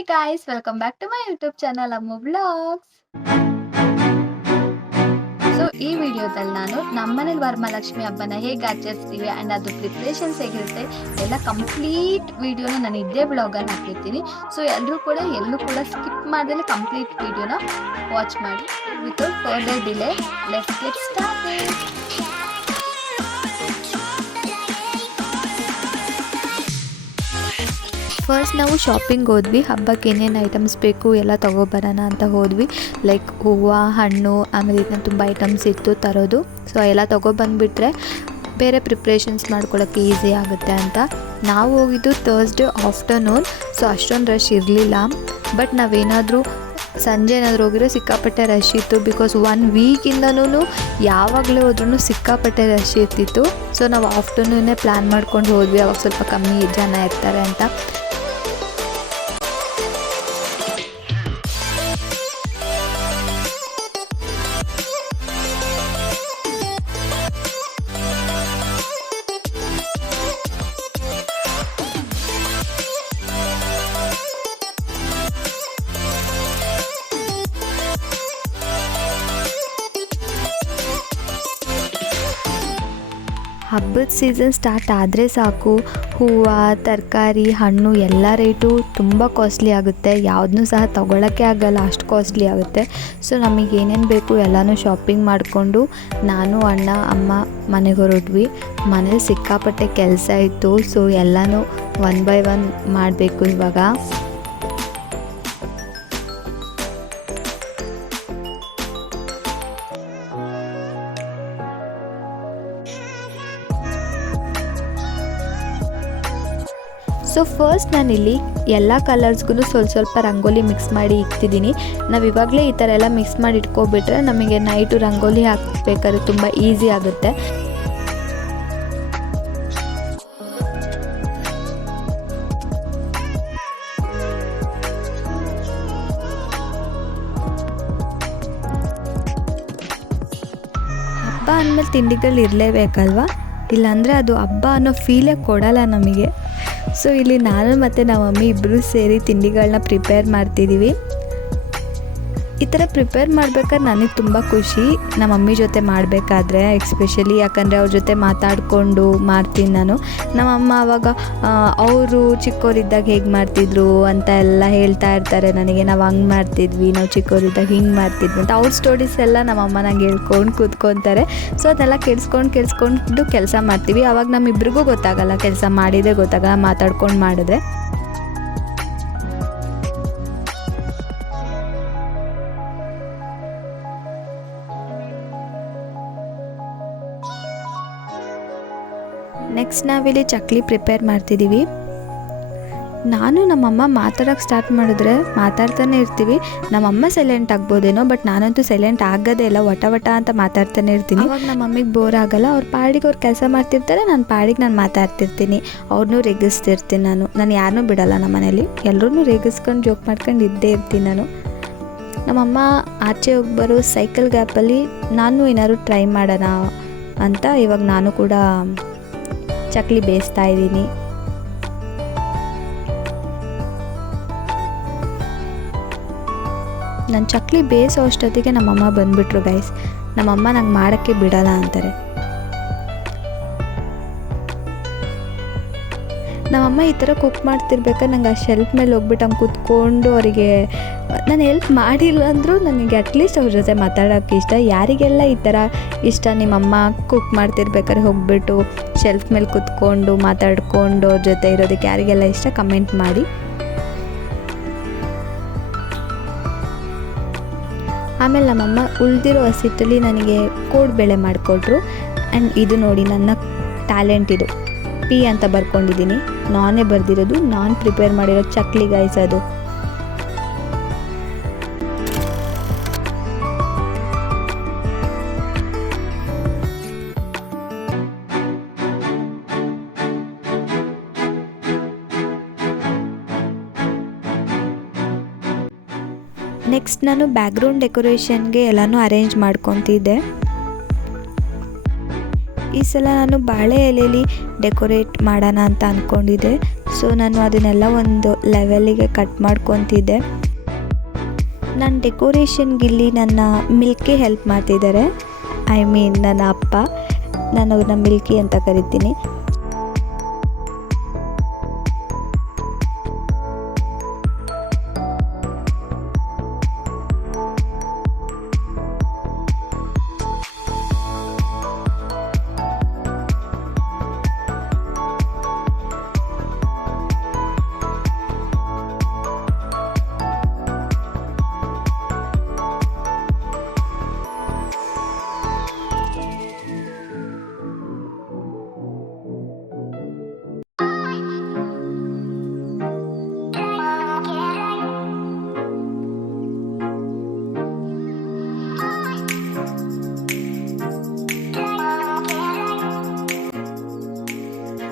Hey guys, welcome back to my YouTube channel Ammu Vlogs. So ಈ ವಿಡಿಯೋದಲ್ಲಿ ನಾನು ನಮ್ಮನೇಲಿ ವರಮಹಾಲಕ್ಷ್ಮಿ ಹಬ್ಬನ ಹೇಗೆ ಆಚರಿಸ್ತೀವಿ ಆ್ಯಂಡ್ ಅದು ಪ್ರಿಪ್ರೇಷನ್ಸ್ ಹೇಗಿರುತ್ತೆ ಎಲ್ಲ ಕಂಪ್ಲೀಟ್ ವಿಡಿಯೋನ ನಾನು ಇದೇ ಬ್ಲಾಗಲ್ಲಿ ಹಾಕಿರ್ತೀನಿ. ಸೊ ಎಲ್ಲರೂ ಕೂಡ ಸ್ಕಿಪ್ ಮಾಡ್ದೇ ಕಂಪ್ಲೀಟ್ ವಿಡಿಯೋನ ವಾಚ್ ಮಾಡಿ. Without further delay let's get started. First ನಾವು ಶಾಪಿಂಗ್ ಹೋದ್ವಿ. ಹಬ್ಬಕ್ಕೆ ಏನೇನು ಐಟಮ್ಸ್ ಬೇಕು ಎಲ್ಲ ತೊಗೊಬರೋಣ ಅಂತ ಹೋದ್ವಿ. ಲೈಕ್ ಹೂವು, ಹಣ್ಣು, ಆಮೇಲೆ ಇದನ್ನ ತುಂಬ ಐಟಮ್ಸ್ ಇತ್ತು ತರೋದು. ಸೊ ಎಲ್ಲ ತೊಗೊಬಂದುಬಿಟ್ರೆ ಬೇರೆ ಪ್ರಿಪ್ರೇಷನ್ಸ್ ಮಾಡ್ಕೊಳ್ಳೋಕ್ಕೆ ಈಸಿ ಆಗುತ್ತೆ ಅಂತ. ನಾವು ಹೋಗಿದ್ದು ಥರ್ಸ್ಡೇ ಆಫ್ಟರ್ನೂನ್. ಸೊ ಅಷ್ಟೊಂದು ರಶ್ ಇರಲಿಲ್ಲ. ಬಟ್ ನಾವೇನಾದರೂ ಸಂಜೆ ಏನಾದರೂ ಹೋಗಿರೋ ಸಿಕ್ಕಾಪಟ್ಟೆ ರಶ್ ಇತ್ತು. ಬಿಕಾಸ್ 1 ವೀಕಿಂದನೂ ಯಾವಾಗಲೇ ಹೋದ್ರೂ ಸಿಕ್ಕಾಪಟ್ಟೆ ರಶ್ ಇರ್ತಿತ್ತು. ಸೊ ನಾವು ಆಫ್ಟರ್ನೂನೇ ಪ್ಲ್ಯಾನ್ ಮಾಡ್ಕೊಂಡು ಹೋದ್ವಿ, ಅವಾಗ ಸ್ವಲ್ಪ ಕಮ್ಮಿ ಜನ ಇರ್ತಾರೆ ಅಂತ. ಹಬ್ಬದ ಸೀಸನ್ ಸ್ಟಾರ್ಟ್ ಆದರೆ ಸಾಕು, ಹೂವು, ತರಕಾರಿ, ಹಣ್ಣು ಎಲ್ಲ ರೇಟು ತುಂಬ ಕಾಸ್ಟ್ಲಿ ಆಗುತ್ತೆ. ಯಾವುದನ್ನೂ ಸಹ ತೊಗೊಳಕ್ಕೆ ಆಗಲ್ಲ, ಅಷ್ಟು ಕಾಸ್ಟ್ಲಿ ಆಗುತ್ತೆ. ಸೊ ನಮಗೆ ಏನೇನು ಬೇಕು ಎಲ್ಲನೂ ಶಾಪಿಂಗ್ ಮಾಡಿಕೊಂಡು ನಾನು, ಅಣ್ಣ, ಅಮ್ಮ ಮನೆಗೆ ಹೊರಟ್ವಿ. ಮನೇಲಿ ಸಿಕ್ಕಾಪಟ್ಟೆ ಕೆಲಸ ಇತ್ತು. ಸೊ ಎಲ್ಲನೂ 1 by 1 ಮಾಡಬೇಕು ಇವಾಗ. ಸೊ ಫಸ್ಟ್ ನಾನಿಲ್ಲಿ ಎಲ್ಲ ಕಲರ್ಸ್ಗೂ ಸ್ವಲ್ಪ ರಂಗೋಲಿ ಮಿಕ್ಸ್ ಮಾಡಿ ಇಕ್ತಿದ್ದೀನಿ. ನಾವು ಇವಾಗಲೇ ಈ ಥರ ಎಲ್ಲ ಮಿಕ್ಸ್ ಮಾಡಿ ಇಟ್ಕೊಬಿಟ್ರೆ ನಮಗೆ ನೈಟು ರಂಗೋಲಿ ಹಾಕಬೇಕಾದ್ರೆ ತುಂಬ ಈಸಿ ಆಗುತ್ತೆ. ಹಬ್ಬ ಅಂದಮೇಲೆ ತಿಂಡಿಗಳು ಇರಲೇಬೇಕಲ್ವ, ಇಲ್ಲಾಂದರೆ ಅದು ಹಬ್ಬ ಅನ್ನೋ ಫೀಲೇ ಕೊಡಲ್ಲ ನಮಗೆ. ಸೊ ಇಲ್ಲಿ ನಾನು ಮತ್ತು ನಮ್ಮ ಮಮ್ಮಿ ಇಬ್ಬರು ಸೇರಿ ತಿಂಡಿಗಳನ್ನ ಪ್ರಿಪೇರ್ ಮಾಡ್ತಿದ್ದೀವಿ. ಈ ಥರ ಪ್ರಿಪೇರ್ ಮಾಡ್ಬೇಕಾದ್ರೆ ನನಗೆ ತುಂಬ ಖುಷಿ, ನಮ್ಮ ಮಮ್ಮಿ ಜೊತೆ ಮಾಡಬೇಕಾದ್ರೆ ಎಕ್ಸ್ಪೆಷಲಿ. ಯಾಕಂದರೆ ಅವ್ರ ಜೊತೆ ಮಾತಾಡಿಕೊಂಡು ಮಾಡ್ತೀನಿ ನಾನು. ನಮ್ಮಮ್ಮ ಆವಾಗ ಅವರು ಚಿಕ್ಕವರಿದ್ದಾಗ ಹೇಗೆ ಮಾಡ್ತಿದ್ರು ಅಂತ ಎಲ್ಲ ಹೇಳ್ತಾ ಇರ್ತಾರೆ ನನಗೆ. ನಾವು ಹಂಗೆ ಮಾಡ್ತಿದ್ವಿ, ನಾವು ಚಿಕ್ಕವರಿದ್ದಾಗ ಹಿಂಗೆ ಮಾಡ್ತಿದ್ವಿ ಅಂತ ಅವ್ರ ಸ್ಟೋರೀಸ್ ಎಲ್ಲ ನಮ್ಮಮ್ಮ ನಂಗೆ ಹೇಳ್ಕೊಂಡು ಕೂತ್ಕೊತಾರೆ. ಸೊ ಅದೆಲ್ಲ ಕೇಳಿಸ್ಕೊಂಡು ಕೆಲಸ ಮಾಡ್ತೀವಿ. ಆವಾಗ ನಮ್ಮಿಬ್ರಿಗೂ ಗೊತ್ತಾಗಲ್ಲ, ಕೆಲಸ ಮಾಡಿದರೆ ಗೊತ್ತಾಗಲ್ಲ, ಮಾತಾಡ್ಕೊಂಡು ಮಾಡಿದ್ರೆ. ನೆಕ್ಸ್ಟ್ ನಾವಿಲ್ಲಿ ಚಕ್ಲಿ ಪ್ರಿಪೇರ್ ಮಾಡ್ತಿದ್ದೀವಿ. ನಾನು ನಮ್ಮಮ್ಮ ಮಾತಾಡೋಕ್ಕೆ ಸ್ಟಾರ್ಟ್ ಮಾಡಿದ್ರೆ ಮಾತಾಡ್ತಾನೆ ಇರ್ತೀವಿ. ನಮ್ಮಮ್ಮ ಸೈಲೆಂಟ್ ಆಗ್ಬೋದೇನೋ, ಬಟ್ ನಾನಂತೂ ಸೈಲೆಂಟ್ ಆಗೋದೇ ಇಲ್ಲ, ವಟ ಅಂತ ಮಾತಾಡ್ತಾನೆ ಇರ್ತೀನಿ. ಅವಾಗ ನಮ್ಮ ಮಮ್ಮಿಗೆ ಬೋರ್ ಆಗಲ್ಲ. ಅವ್ರ ಪಾಡಿಗೆ ಅವ್ರು ಕೆಲಸ ಮಾಡ್ತಿರ್ತಾರೆ, ನನ್ನ ಪಾಡಿಗೆ ನಾನು ಮಾತಾಡ್ತಿರ್ತೀನಿ. ಅವ್ರನ್ನೂ ರೇಗಿಸ್ತಿರ್ತೀನಿ ನಾನು ಯಾರನ್ನೂ ಬಿಡಲ್ಲ. ನಮ್ಮ ಮನೇಲಿ ಎಲ್ಲರೂ ರೇಗಿಸ್ಕೊಂಡು ಜೋಕ್ ಮಾಡ್ಕೊಂಡು ಇದ್ದೇ ಇರ್ತೀನಿ ನಾನು. ನಮ್ಮಮ್ಮ ಆಚೆ ಹೋಗಿ ಬರೋ ಸೈಕಲ್ ಗ್ಯಾಪಲ್ಲಿ ನಾನು ಏನಾದ್ರು ಟ್ರೈ ಮಾಡೋಣ ಅಂತ ಇವಾಗ ನಾನು ಕೂಡ ಚಕ್ಲಿ ಬೇಯಿಸ್ತಾ ಇದ್ದೀನಿ. ನನ್ನ ಚಕ್ಲಿ ಬೇಯಿಸೋ ಅಷ್ಟೊತ್ತಿಗೆ ನಮ್ಮಮ್ಮ ಬಂದುಬಿಟ್ರು ಗೈಸ್. ನಮ್ಮಮ್ಮ ನಂಗೆ ಮಾಡೋಕ್ಕೆ ಬಿಡಲ್ಲ ಅಂತಾರೆ. ನಮ್ಮಮ್ಮ ಈ ಥರ ಕುಕ್ ಮಾಡ್ತಿರ್ಬೇಕಾದ್ರೆ ನಂಗೆ ಆ ಶೆಲ್ಫ್ ಮೇಲೆ ಹೋಗ್ಬಿಟ್ಟು ಹಂಗೆ ಕೂತ್ಕೊಂಡು ಅವರಿಗೆ ನಾನು ಹೆಲ್ಪ್ ಮಾಡಿಲ್ಲ ಅಂದರೂ ನನಗೆ ಅಟ್ಲೀಸ್ಟ್ ಅವ್ರ ಜೊತೆ ಮಾತಾಡೋಕ್ಕೆ ಇಷ್ಟ. ಯಾರಿಗೆಲ್ಲ ಈ ಥರ ಇಷ್ಟ? ನಿಮ್ಮಮ್ಮ ಕುಕ್ ಮಾಡ್ತಿರ್ಬೇಕಾದ್ರೆ ಹೋಗ್ಬಿಟ್ಟು ಶೆಲ್ಫ್ ಮೇಲೆ ಕೂತ್ಕೊಂಡು ಮಾತಾಡ್ಕೊಂಡು ಅವ್ರ ಜೊತೆ ಇರೋದಕ್ಕೆ ಯಾರಿಗೆಲ್ಲ ಇಷ್ಟ ಕಮೆಂಟ್ ಮಾಡಿ. ಆಮೇಲೆ ನಮ್ಮಮ್ಮ ಉಳಿದಿರೋ ಹಸಿಟ್ಟಲ್ಲಿ ನನಗೆ ಕೋಡ್ಬೇಳೆ ಮಾಡಿಕೊಟ್ರು. ಆ್ಯಂಡ್ ಇದು ನೋಡಿ ನನ್ನ ಟ್ಯಾಲೆಂಟ್, ಇದು ಪಿ ಅಂತ ಬರ್ಕೊಂಡಿದ್ದೀನಿ. ನಾನೇ ಬರೆದಿರೋದು, ನಾನು ಪ್ರಿಪೇರ್ ಮಾಡಿರೋ ಚಕ್ಲಿ ಗೈಸ್ ಅದು. ನೆಕ್ಸ್ಟ್ ನಾನು ಬ್ಯಾಕ್ಗ್ರೌಂಡ್ ಡೆಕೋರೇಷನ್ಗೆ ಎಲ್ಲನೂ ಅರೇಂಜ್ ಮಾಡ್ಕೊತಿದ್ದೆ. ಈ ಸಲ ನಾನು ಬಾಳೆ ಎಲೆಯಲ್ಲಿ ಡೆಕೋರೇಟ್ ಮಾಡೋಣ ಅಂತ ಅಂದ್ಕೊಂಡಿದ್ದೆ. ಸೊ ನಾನು ಅದನ್ನೆಲ್ಲ ಒಂದು ಲೆವೆಲಿಗೆ ಕಟ್ ಮಾಡ್ಕೊತಿದ್ದೆ. ನಾನು ಡೆಕೋರೇಷನ್ಗಿಲ್ಲಿ ನನ್ನ ಮಿಲ್ಕಿ ಹೆಲ್ಪ್ ಮಾಡ್ತಿದ್ದಾರೆ. ಐ ಮೀನ್ ನನ್ನ ಅಪ್ಪ, ನಾನು ಅವ್ರನ್ನ ಮಿಲ್ಕಿ ಅಂತ ಕರಿತೀನಿ.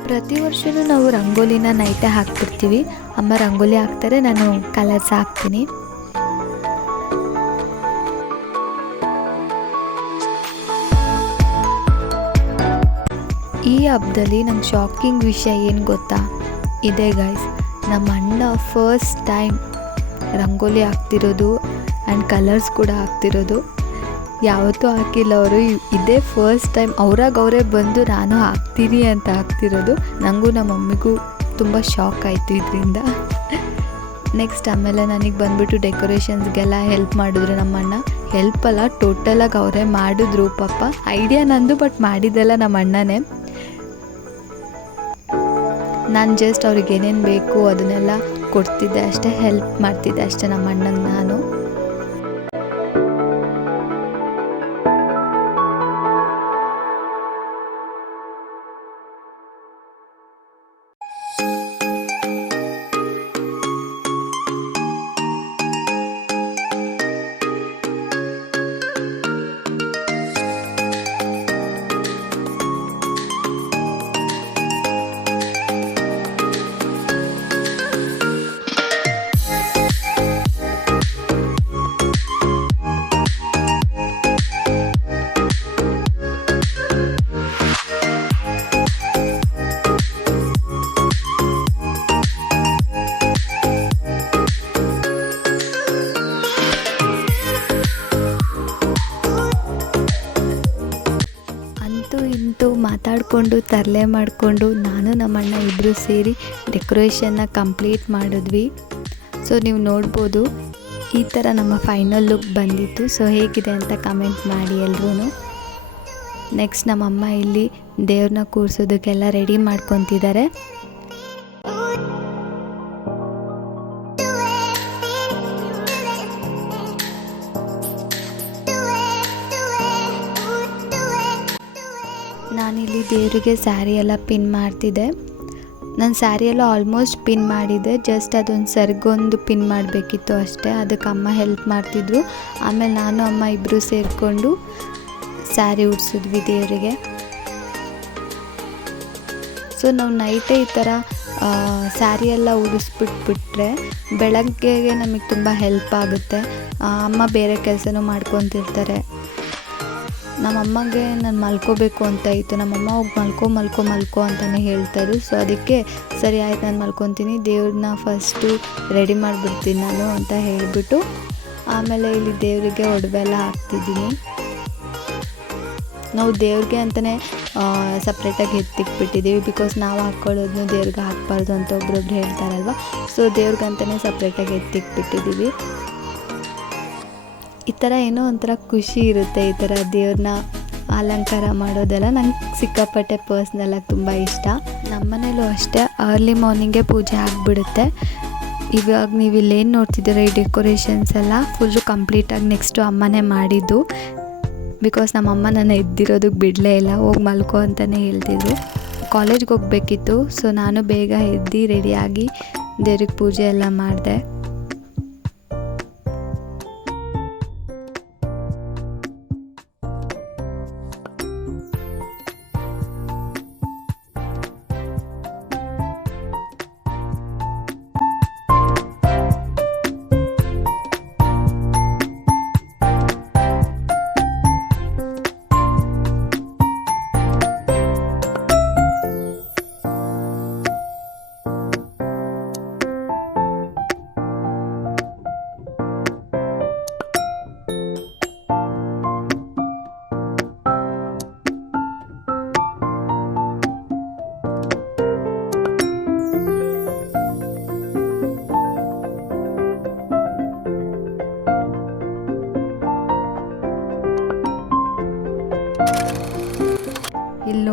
ಪ್ರತಿ ವರ್ಷವೂ ನಾವು ರಂಗೋಲಿನ ನೈಟೇ ಹಾಕ್ತಿರ್ತೀವಿ. ಅಮ್ಮ ರಂಗೋಲಿ ಹಾಕ್ತಾರೆ, ನಾನು ಕಲರ್ಸ್ ಹಾಕ್ತೀನಿ. ಈ ಹಬ್ಬದಲ್ಲಿ ನಂಗೆ ಶಾಕಿಂಗ್ ವಿಷಯ ಏನು ಗೊತ್ತಾ ಇದೆ ಗೈಸ್, ನಮ್ಮ ಅಣ್ಣ ಫಸ್ಟ್ ಟೈಮ್ ರಂಗೋಲಿ ಹಾಕ್ತಿರೋದು ಆ್ಯಂಡ್ ಕಲರ್ಸ್ ಕೂಡ ಹಾಕ್ತಿರೋದು. ಯಾವತ್ತೂ ಹಾಕಿಲ್ಲ ಅವರು, ಇದೇ ಫಸ್ಟ್ ಟೈಮ್ ಅವರೇ ಬಂದು ನಾನು ಹಾಕ್ತೀನಿ ಅಂತ ಹಾಕ್ತಿರೋದು. ನನಗೂ ನಮ್ಮ ಮಮ್ಮಿಗೂ ತುಂಬ ಶಾಕ್ ಆಯಿತು ಇದರಿಂದ. ನೆಕ್ಸ್ಟ್ ಆಮೇಲೆ ನನಗೆ ಬಂದುಬಿಟ್ಟು ಡೆಕೋರೇಷನ್ಸ್ಗೆಲ್ಲ ಹೆಲ್ಪ್ ಮಾಡಿದ್ರು ನಮ್ಮಣ್ಣ. ಹೆಲ್ಪಲ್ಲ, ಟೋಟಲಾಗಿ ಅವರೇ ಮಾಡಿದ್ರು. ಪಾಪ ಐಡಿಯಾ ನಂದು, ಬಟ್ ಮಾಡಿದ್ದೆಲ್ಲ ನಮ್ಮ ಅಣ್ಣನೇ. ನಾನು ಜಸ್ಟ್ ಅವ್ರಿಗೆ ಏನೇನು ಬೇಕು ಅದನ್ನೆಲ್ಲ ಕೊಡ್ತಿದ್ದೆ ಅಷ್ಟೇ, ಹೆಲ್ಪ್ ಮಾಡ್ತಿದ್ದೆ ಅಷ್ಟೇ ನಮ್ಮ ಅಣ್ಣಂಗೆ ನಾನು. ಮಾತಾಡಿಕೊಂಡು ತರಲೆ ಮಾಡಿಕೊಂಡು ನಾನು ನಮ್ಮಣ್ಣ ಇಬ್ಬರು ಸೇರಿ ಡೆಕೋರೇಷನ್ನ ಕಂಪ್ಲೀಟ್ ಮಾಡಿದ್ವಿ. ಸೊ ನೀವು ನೋಡ್ಬೋದು ಈ ಥರ ನಮ್ಮ ಫೈನಲ್ ಲುಕ್ ಬಂದಿತ್ತು. ಸೊ ಹೇಗಿದೆ ಅಂತ ಕಮೆಂಟ್ ಮಾಡಿ ಎಲ್ರೂ. ನೆಕ್ಸ್ಟ್ ನಮ್ಮಮ್ಮ ಇಲ್ಲಿ ದೇವ್ರನ್ನ ಕೂರಿಸೋದಕ್ಕೆಲ್ಲ ರೆಡಿ ಮಾಡ್ಕೊತಿದ್ದಾರೆ. ನಾನಿಲ್ಲಿ ದೇವರಿಗೆ ಸ್ಯಾರಿ ಎಲ್ಲ ಪಿನ್ ಮಾಡ್ತಿದ್ದೆ. ನಾನು ಸ್ಯಾರಿ ಎಲ್ಲ ಆಲ್ಮೋಸ್ಟ್ ಪಿನ್ ಮಾಡಿದ್ದೆ, ಜಸ್ಟ್ ಅದೊಂದು ಸೆರ್ಗೊಂದು ಪಿನ್ ಮಾಡಬೇಕಿತ್ತು ಅಷ್ಟೇ. ಅದಕ್ಕೆ ಅಮ್ಮ ಹೆಲ್ಪ್ ಮಾಡ್ತಿದ್ರು. ಆಮೇಲೆ ನಾನು ಅಮ್ಮ ಇಬ್ಬರು ಸೇರಿಕೊಂಡು ಸ್ಯಾರಿ ಉಡ್ಸಿದ್ವಿ ದೇವರಿಗೆ. ಸೊ ನಾವು ನೈಟೇ ಈ ಥರ ಸ್ಯಾರಿ ಎಲ್ಲ ಉಡಿಸ್ಬಿಟ್ಬಿಟ್ರೆ ಬೆಳಗ್ಗೆಗೆ ನಮಗೆ ತುಂಬ ಹೆಲ್ಪ್ ಆಗುತ್ತೆ. ಅಮ್ಮ ಬೇರೆ ಕೆಲಸನೂ ಮಾಡ್ಕೊತಿರ್ತಾರೆ. ನಮ್ಮಮ್ಮಗೆ ನಾನು ಮಲ್ಕೋಬೇಕು ಅಂತ ಇತ್ತು. ನಮ್ಮಮ್ಮ ಹೋಗಿ ಮಲ್ಕೋ ಅಂತಲೇ ಹೇಳ್ತಾರೆ. ಸೊ ಅದಕ್ಕೆ ಸರಿ ಆಯ್ತು, ನಾನು ಮಲ್ಕೊತೀನಿ, ದೇವ್ರನ್ನ ಫಸ್ಟು ರೆಡಿ ಮಾಡಿಬಿಡ್ತೀನಿ ನಾನು ಅಂತ ಹೇಳಿಬಿಟ್ಟು ಆಮೇಲೆ ಇಲ್ಲಿ ದೇವರಿಗೆ ಒಡವೆ ಎಲ್ಲ ಹಾಕ್ತಿದ್ದೀನಿ. ನಾವು ದೇವ್ರಿಗೆ ಅಂತಲೇ ಸಪ್ರೇಟಾಗಿ ಎತ್ತಿಕ್ಬಿಟ್ಟಿದ್ದೀವಿ. ಬಿಕಾಸ್ ನಾವು ಹಾಕ್ಕೊಳ್ಳೋದನ್ನು ದೇವ್ರಿಗೆ ಹಾಕಬಾರ್ದು ಅಂತ ಒಬ್ರೊಬ್ರು ಹೇಳ್ತಾರಲ್ವ. ಸೊ ದೇವ್ರಿಗಂತಲೇ ಸಪ್ರೇಟಾಗಿ ಎತ್ತಿಕ್ಬಿಟ್ಟಿದ್ದೀವಿ. ಈ ಥರ ಏನೋ ಒಂಥರ ಖುಷಿ ಇರುತ್ತೆ, ಈ ಥರ ದೇವ್ರನ್ನ ಅಲಂಕಾರ ಮಾಡೋದೆಲ್ಲ ನಂಗೆ ಸಿಕ್ಕಾಪಟ್ಟೆ ಪರ್ಸ್ನಲಾಗಿ ತುಂಬ ಇಷ್ಟ. ನಮ್ಮ ಮನೇಲೂ ಅಷ್ಟೇ ಅರ್ಲಿ ಮಾರ್ನಿಂಗೇ ಪೂಜೆ ಆಗಿಬಿಡುತ್ತೆ. ಇವಾಗ ನೀವು ಇಲ್ಲೇನು ನೋಡ್ತಿದ್ದೀರ ಈ ಡೆಕೋರೇಷನ್ಸ್ ಎಲ್ಲ ಫುಲ್ಲು ಕಂಪ್ಲೀಟಾಗಿ ನೆಕ್ಸ್ಟು ಅಮ್ಮನೇ ಮಾಡಿದ್ದು. ಬಿಕಾಸ್ ನಮ್ಮಮ್ಮ ನನ್ನ ಎದ್ದಿರೋದಕ್ಕೆ ಬಿಡಲೇ ಇಲ್ಲ, ಹೋಗಿ ಮಲ್ಕೋ ಅಂತಲೇ ಹೇಳ್ತಿದ್ರು. ಕಾಲೇಜ್ಗೆ ಹೋಗಬೇಕಿತ್ತು. ಸೊ ನಾನು ಬೇಗ ಎದ್ದು ರೆಡಿಯಾಗಿ ದೇವ್ರಿಗೆ ಪೂಜೆ ಎಲ್ಲ ಮಾಡಿದೆ.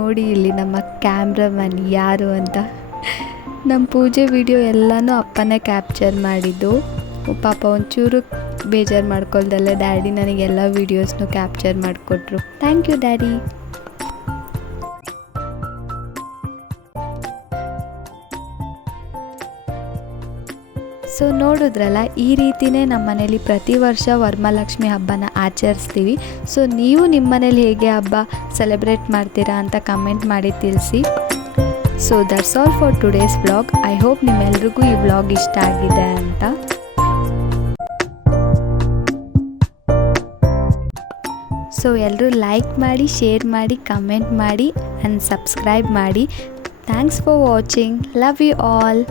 ನೋಡಿ ಇಲ್ಲಿ ನಮ್ಮ ಕ್ಯಾಮ್ರಾಮನ್ ಯಾರು ಅಂತ. ನಮ್ಮ ಪೂಜೆ ವಿಡಿಯೋ ಎಲ್ಲನೂ ಅಪ್ಪನೇ ಕ್ಯಾಪ್ಚರ್ ಮಾಡಿದ್ದು. ಪಾಪ ಒಂಚೂರು ಬೇಜಾರು ಮಾಡ್ಕೊಳ್ದಲ್ಲೇ ಡ್ಯಾಡಿ ನನಗೆಲ್ಲ ವೀಡಿಯೋಸ್ನು ಕ್ಯಾಪ್ಚರ್ ಮಾಡಿಕೊಟ್ರು. Thank you daddy. ಸೊ ನೋಡಿದ್ರಲ್ಲ, ಈ ರೀತಿಯೇ ನಮ್ಮ ಮನೇಲಿ ಪ್ರತಿ ವರ್ಷ ವರಮಹಾಲಕ್ಷ್ಮಿ ಹಬ್ಬನ ಆಚರಿಸ್ತೀವಿ. ಸೊ ನೀವು ನಿಮ್ಮ ಮನೇಲಿ ಹೇಗೆ ಹಬ್ಬ ಸೆಲೆಬ್ರೇಟ್ ಮಾಡ್ತೀರಾ ಅಂತ ಕಮೆಂಟ್ ಮಾಡಿ ತಿಳಿಸಿ. So that's all for today's vlog. I hope ನಿಮ್ಮೆಲ್ರಿಗೂ ಈ ವ್ಲಾಗ್ ಇಷ್ಟ ಆಗಿದೆ ಅಂತ. ಸೊ ಎಲ್ಲರೂ ಲೈಕ್ ಮಾಡಿ, ಶೇರ್ ಮಾಡಿ, ಕಮೆಂಟ್ ಮಾಡಿ ಆ್ಯಂಡ್ ಸಬ್ಸ್ಕ್ರೈಬ್ ಮಾಡಿ. Thanks for watching. Love you all.